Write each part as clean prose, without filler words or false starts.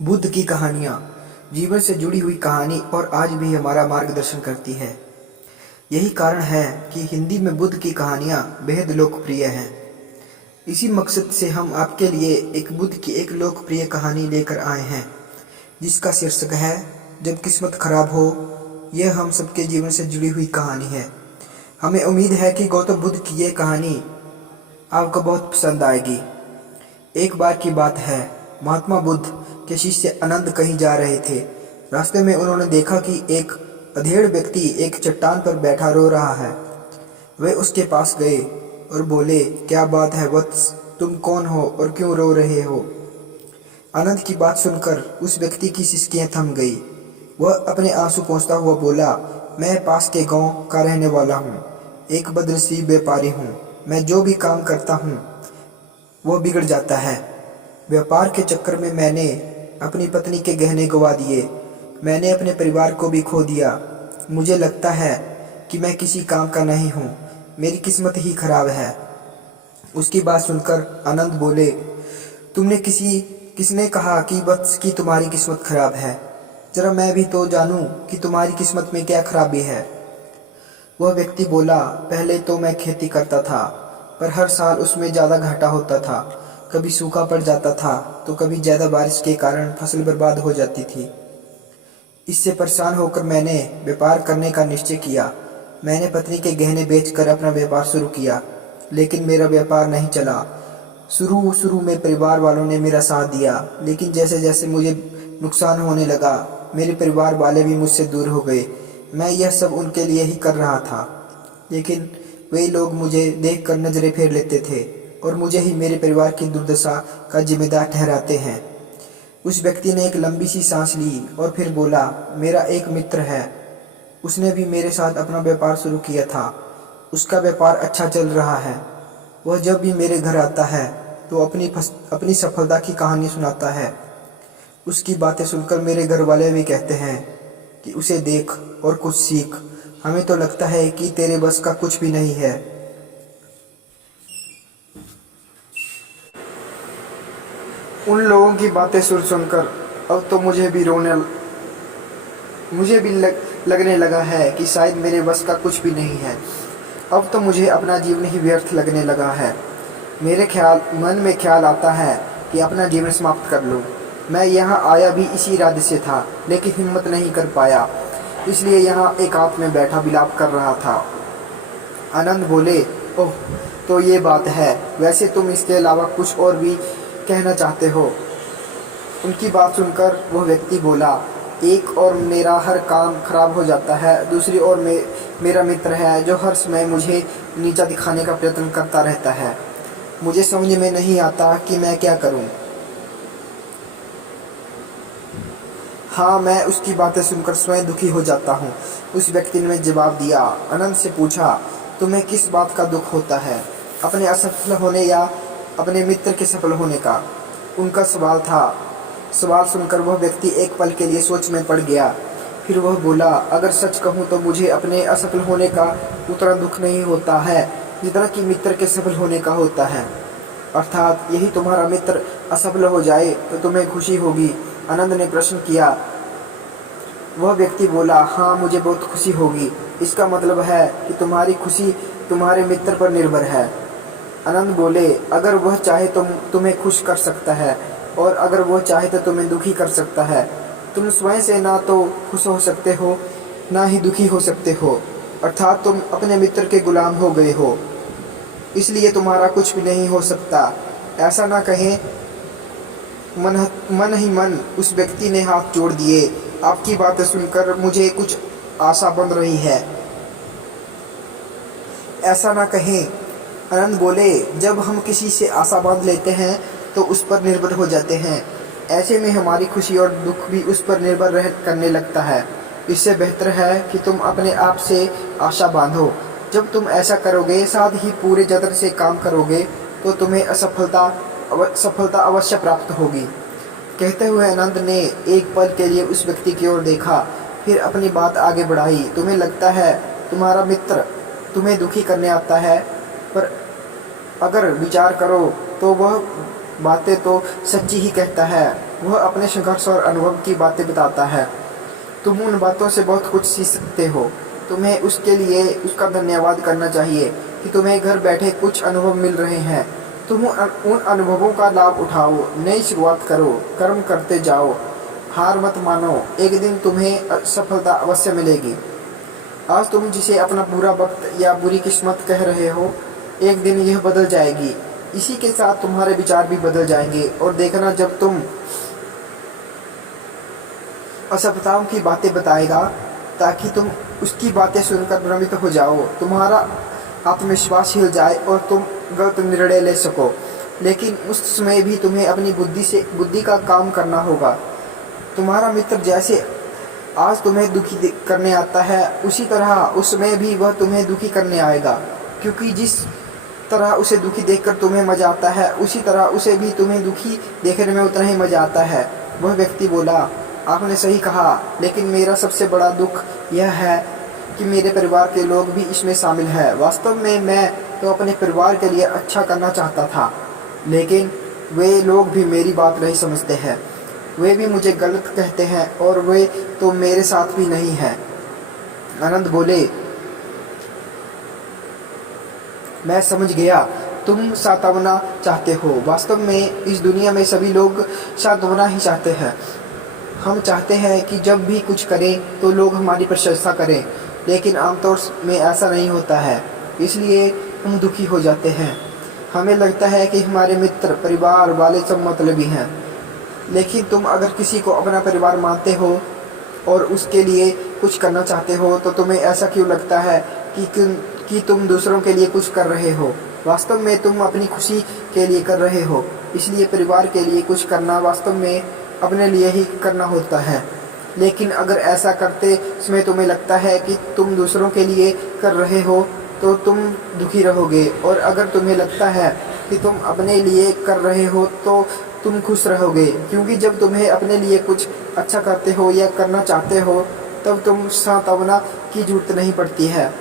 बुद्ध की कहानियाँ जीवन से जुड़ी हुई कहानी और आज भी हमारा मार्गदर्शन करती है। यही कारण है कि हिंदी में बुद्ध की कहानियाँ बेहद लोकप्रिय हैं। इसी मकसद से हम आपके लिए एक बुद्ध की एक लोकप्रिय कहानी लेकर आए हैं, जिसका शीर्षक है जब किस्मत खराब हो। यह हम सबके जीवन से जुड़ी हुई कहानी है। हमें उम्मीद है कि गौतम बुद्ध की यह कहानी आपको बहुत पसंद आएगी। एक बार की बात है, महात्मा बुद्ध के शिष्य आनंद कहीं जा रहे थे। रास्ते में उन्होंने देखा कि एक अधेड़ व्यक्ति एक चट्टान पर बैठा रो रहा है। वे उसके पास गए और बोले, क्या बात है वत्स, तुम कौन हो और क्यों रो रहे हो? आनंद की बात सुनकर उस व्यक्ति की सिसकियां थम गई। वह अपने आंसू पोंछता हुआ बोला, मैं पास के गांव का रहने वाला हूँ, एक बदनसीब व्यापारी हूँ। मैं जो भी काम करता हूँ वह बिगड़ जाता है। व्यापार के चक्कर में मैंने अपनी पत्नी के गहने गंवा दिए। मैंने अपने परिवार को भी खो दिया। मुझे लगता है कि मैं किसी काम का नहीं हूँ, मेरी किस्मत ही खराब है। उसकी बात सुनकर आनंद बोले, किसने कहा कि वत्स की तुम्हारी किस्मत खराब है? जरा मैं भी तो जानूं कि तुम्हारी किस्मत में क्या खराबी है। वह व्यक्ति बोला, पहले तो मैं खेती करता था, पर हर साल उसमें ज़्यादा घाटा होता था। कभी सूखा पड़ जाता था तो कभी ज़्यादा बारिश के कारण फसल बर्बाद हो जाती थी। इससे परेशान होकर मैंने व्यापार करने का निश्चय किया। मैंने पत्नी के गहने बेचकर अपना व्यापार शुरू किया, लेकिन मेरा व्यापार नहीं चला। शुरू में परिवार वालों ने मेरा साथ दिया, लेकिन जैसे जैसे मुझे नुकसान होने लगा, मेरे परिवार वाले भी मुझसे दूर हो गए। मैं यह सब उनके लिए ही कर रहा था, लेकिन वे लोग मुझे देखकर नजरें फेर लेते थे और मुझे ही मेरे परिवार की दुर्दशा का जिम्मेदार ठहराते हैं। उस व्यक्ति ने एक लंबी सी सांस ली और फिर बोला, मेरा एक मित्र है, उसने भी मेरे साथ अपना व्यापार शुरू किया था। उसका व्यापार अच्छा चल रहा है। वह जब भी मेरे घर आता है तो अपनी सफलता की कहानी सुनाता है। उसकी बातें सुनकर मेरे घर वाले भी कहते हैं कि उसे देख और कुछ सीख। हमें तो लगता है कि तेरे बस का कुछ भी नहीं है। उन लोगों की बातें सुनकर अब तो मुझे भी लगने लगा है कि शायद मेरे बस का कुछ भी नहीं है। अब तो मुझे अपना जीवन ही व्यर्थ लगने लगा है। मेरे मन में ख्याल आता है कि अपना जीवन समाप्त कर लूं। मैं यहाँ आया भी इसी इरादे से था, लेकिन हिम्मत नहीं कर पाया, इसलिए यहाँ एक हाथ में बैठा विलाप कर रहा था। आनंद बोले, ओह, तो ये बात है। वैसे तुम इसके अलावा कुछ और भी कहना चाहते हो? उनकी बात सुनकर वह व्यक्ति बोला, एक और मेरा हर काम खराब हो जाता है, दूसरी ओर मेरा मित्र है जो हर समय मुझे नीचा दिखाने का प्रयत्न करता रहता है। मुझे समझ में नहीं आता कि मैं क्या करूं। हाँ, मैं उसकी बातें सुनकर स्वयं दुखी हो जाता हूँ। उस व्यक्ति ने जवाब दिया। आनंद से पूछा, तुम्हें किस बात का दुख होता है, अपने असफल होने या अपने मित्र के सफल होने का? उनका सवाल था। सवाल सुनकर वह व्यक्ति एक पल के लिए सोच में पड़ गया। फिर वह बोला, अगर सच कहूँ तो मुझे अपने असफल होने का उतना दुख नहीं होता है जितना कि मित्र के सफल होने का होता है। अर्थात यही तुम्हारा मित्र असफल हो जाए तो तुम्हें खुशी होगी? आनंद ने प्रश्न किया। वह व्यक्ति बोला, हाँ, मुझे बहुत खुशी होगी। इसका मतलब है कि तुम्हारी खुशी तुम्हारे मित्र पर निर्भर है। आनंद बोले, अगर वह चाहे तो तुम्हें खुश कर सकता है, और अगर वह चाहे तो तुम्हें दुखी कर सकता है। तुम स्वयं से ना तो खुश हो सकते हो, ना ही दुखी हो सकते हो। अर्थात तुम अपने मित्र के गुलाम हो गए हो, इसलिए तुम्हारा कुछ भी नहीं हो सकता। ऐसा ना कहें। मन ही मन उस व्यक्ति ने हाथ जोड़ दिए। आपकी बातें सुनकर मुझे कुछ आशा बन रही है। ऐसा ना कहें। आनंद बोले, जब हम किसी से आशा बांध लेते हैं तो उस पर निर्भर हो जाते हैं। ऐसे में हमारी खुशी और दुख भी उस पर निर्भर करने लगता है। इससे बेहतर है कि तुम अपने आप से आशा बांधो। जब तुम ऐसा करोगे, साथ ही पूरे जतन से काम करोगे, तो तुम्हें सफलता अवश्य प्राप्त होगी। कहते हुए आनंद ने एक पल के लिए उस व्यक्ति की ओर देखा, फिर अपनी बात आगे बढ़ाई। तुम्हें लगता है तुम्हारा मित्र तुम्हें दुखी करने आता है, पर अगर विचार करो तो वह बातें तो सच्ची ही कहता है। वह अपने संघर्ष और अनुभव की बातें बताता है। तुम उन बातों से बहुत कुछ सीख सकते हो। तुम्हें उसके लिए उसका धन्यवाद करना चाहिए कि तुम्हें घर बैठे कुछ अनुभव मिल रहे हैं। तुम उन अनुभवों का लाभ उठाओ, नई शुरुआत करो, कर्म करते जाओ, हार मत मानो। एक दिन तुम्हें सफलता अवश्य मिलेगी। आज तुम जिसे अपना बुरा वक्त या बुरी किस्मत कह रहे हो, एक दिन यह बदल जाएगी। इसी के साथ तुम्हारे विचार भी बदल जाएंगे। और देखना, जब तुम असफलताओं की बातें बताएगा ताकि तुम उसकी बातें सुनकर भ्रमित हो जाओ, तुम्हारा आत्मविश्वास हिल जाए और तुम गलत निर्णय ले सको। लेकिन उस समय भी तुम्हें अपनी बुद्धि का काम करना होगा। तुम्हारा मित्र जैसे आज तुम्हें दुखी करने आता है, उसी तरह उसमें भी वह तुम्हें दुखी करने आएगा। क्योंकि जिस तरह उसे दुखी देखकर तुम्हें मजा आता है, उसी तरह उसे भी तुम्हें दुखी देखने में उतना ही मजा आता है। वह व्यक्ति बोला, आपने सही कहा, लेकिन मेरा सबसे बड़ा दुख यह है कि मेरे परिवार के लोग भी इसमें शामिल हैं। वास्तव में मैं तो अपने परिवार के लिए अच्छा करना चाहता था, लेकिन वे लोग भी मेरी बात नहीं समझते हैं। वे भी मुझे गलत कहते हैं और वे तो मेरे साथ भी नहीं हैं। आनंद बोले, मैं समझ गया, तुम सांत्वना चाहते हो। वास्तव में इस दुनिया में सभी लोग सांत्वना ही चाहते हैं। हम चाहते हैं कि जब भी कुछ करें तो लोग हमारी प्रशंसा करें, लेकिन आमतौर में ऐसा नहीं होता है। इसलिए हम दुखी हो जाते हैं। हमें लगता है कि हमारे मित्र, परिवार वाले सब मतलबी हैं। लेकिन तुम अगर किसी को अपना परिवार मानते हो और उसके लिए कुछ करना चाहते हो, तो तुम्हें ऐसा क्यों लगता है कि तुम दूसरों के लिए कुछ कर रहे हो? वास्तव में तुम अपनी खुशी के लिए कर रहे हो। इसलिए परिवार के लिए कुछ करना वास्तव में अपने लिए ही करना होता है। लेकिन अगर ऐसा करते समय तुम्हें लगता है कि तुम दूसरों के लिए कर रहे हो, तो तुम दुखी रहोगे। और अगर तुम्हें लगता है कि तुम अपने लिए कर रहे हो, तो तुम खुश रहोगे। क्योंकि जब तुम्हें अपने लिए कुछ अच्छा करते हो या करना चाहते हो, तब तुम सांत्वना की जरूरत नहीं पड़ती है।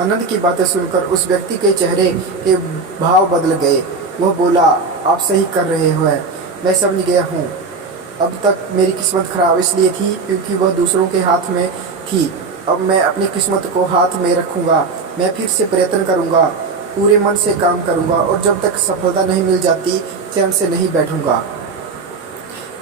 आनंद की बातें सुनकर उस व्यक्ति के चेहरे के भाव बदल गए। वह बोला, आप सही कर रहे हो, मैं समझ गया हूँ। अब तक मेरी किस्मत खराब इसलिए थी क्योंकि वह दूसरों के हाथ में थी। अब मैं अपनी किस्मत को हाथ में रखूँगा। मैं फिर से प्रयत्न करूँगा, पूरे मन से काम करूँगा और जब तक सफलता नहीं मिल जाती, चैन से नहीं बैठूँगा।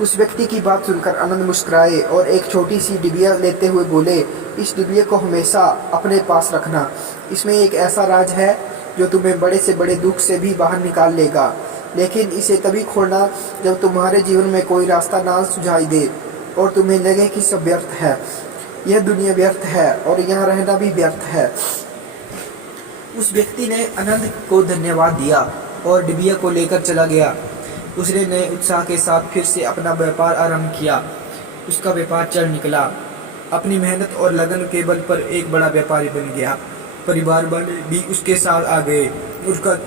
उस व्यक्ति की बात सुनकर आनंद मुस्कुराए और एक छोटी सी डिबिया लेते हुए बोले, इस डिबिया को हमेशा अपने पास रखना। इसमें एक ऐसा राज है जो तुम्हें बड़े से बड़े दुख से भी बाहर निकाल लेगा। लेकिन इसे तभी खोलना जब तुम्हारे जीवन में कोई रास्ता ना सुझाई दे और तुम्हें लगे कि सब व्यर्थ है। यह दुनिया व्यर्थ है और यहाँ रहना भी व्यर्थ है। उस व्यक्ति ने आनंद को धन्यवाद दिया और डिबिया को लेकर चला गया। उसने नए उत्साह के साथ फिर से अपना व्यापार आरंभ किया। उसका व्यापार चल निकला। अपनी मेहनत और लगन के बल पर एक बड़ा व्यापारी बन गया। परिवार वाले भी उसके साथ आ गए।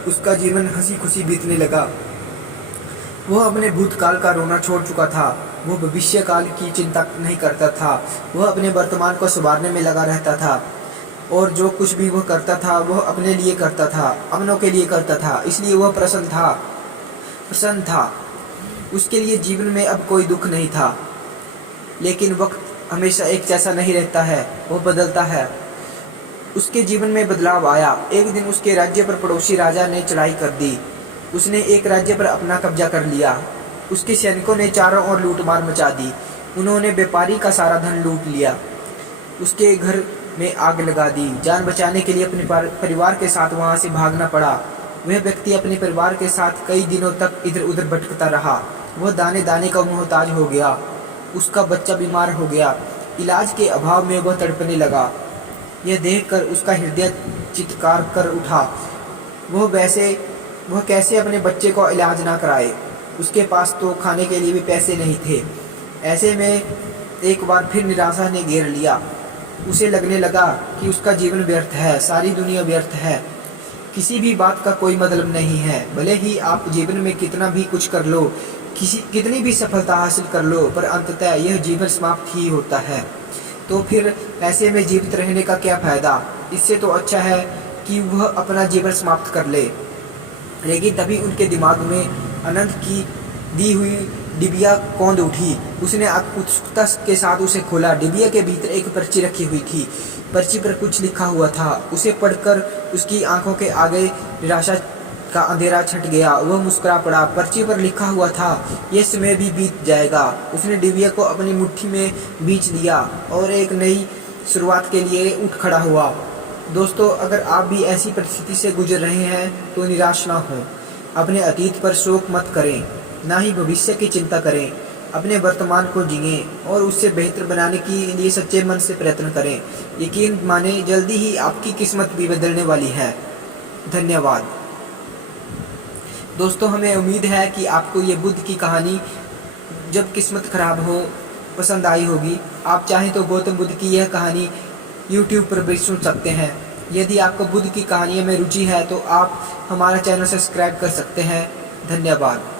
उसका जीवन हंसी खुशी बीतने लगा। वह अपने भूतकाल का रोना छोड़ चुका था। वह भविष्य काल की चिंता नहीं करता था। वह अपने वर्तमान को सुधारने में लगा रहता था और जो कुछ भी वह करता था वह अपने लिए करता था, अपनों के लिए करता था। इसलिए वह प्रसन्न था। उसके लिए जीवन में अब कोई दुख नहीं था। लेकिन वक्त हमेशा एक जैसा नहीं रहता है, वह बदलता है। उसके जीवन में बदलाव आया। एक दिन उसके राज्य पर पड़ोसी राजा ने चढ़ाई कर दी। उसने एक राज्य पर अपना कब्जा कर लिया। उसके सैनिकों ने चारों ओर लूटमार मचा दी। उन्होंने व्यापारी का सारा धन लूट लिया। उसके घर में आग लगा दी। जान बचाने के लिए अपने परिवार के साथ वहां से भागना पड़ा। वह व्यक्ति अपने परिवार के साथ कई दिनों तक इधर उधर भटकता रहा। वह दाने दाने का मोहताज हो गया। उसका बच्चा बीमार हो गया। इलाज के अभाव में वह तड़पने लगा। यह देखकर उसका हृदय चित्कार कर उठा। वह कैसे अपने बच्चे को इलाज ना कराए। उसके पास तो खाने के लिए भी पैसे नहीं थे। ऐसे में एक बार फिर निराशा ने घेर लिया। उसे लगने लगा कि उसका जीवन व्यर्थ है, सारी दुनिया व्यर्थ है। किसी भी बात का कोई मतलब नहीं है। भले ही आप जीवन में कितना भी कुछ कर लो, कितनी भी सफलता हासिल कर लो, पर अंततः यह जीवन समाप्त ही होता है। तो फिर ऐसे में जीवित रहने का क्या फायदा? इससे तो अच्छा है कि वह अपना जीवन समाप्त कर ले। लेकिन तभी उनके दिमाग में अनंत की दी हुई डिबिया कौंध उठी। उसने उत्सुकता के साथ उसे खोला। डिबिया के भीतर एक पर्ची रखी हुई थी। पर्ची पर कुछ लिखा हुआ था। उसे पढ़कर उसकी आंखों के आगे निराशा का अंधेरा छट गया। वह मुस्कुरा पड़ा। पर्ची पर लिखा हुआ था, यह समय भी बीत जाएगा। उसने डिबिया को अपनी मुट्ठी में भींच लिया और एक नई शुरुआत के लिए उठ खड़ा हुआ। दोस्तों, अगर आप भी ऐसी परिस्थिति से गुजर रहे हैं तो निराश ना हो। अपने अतीत पर शोक मत करें, ना ही भविष्य की चिंता करें। अपने वर्तमान को जिएं और उससे बेहतर बनाने के लिए सच्चे मन से प्रयत्न करें। यकीन माने, जल्दी ही आपकी किस्मत भी बदलने वाली है। धन्यवाद। दोस्तों, हमें उम्मीद है कि आपको ये बुद्ध की कहानी जब किस्मत खराब हो पसंद आई होगी। आप चाहें तो गौतम बुद्ध की यह कहानी YouTube पर भी सुन सकते हैं। यदि आपको बुद्ध की कहानियों में रुचि है तो आप हमारा चैनल सब्सक्राइब कर सकते हैं। धन्यवाद।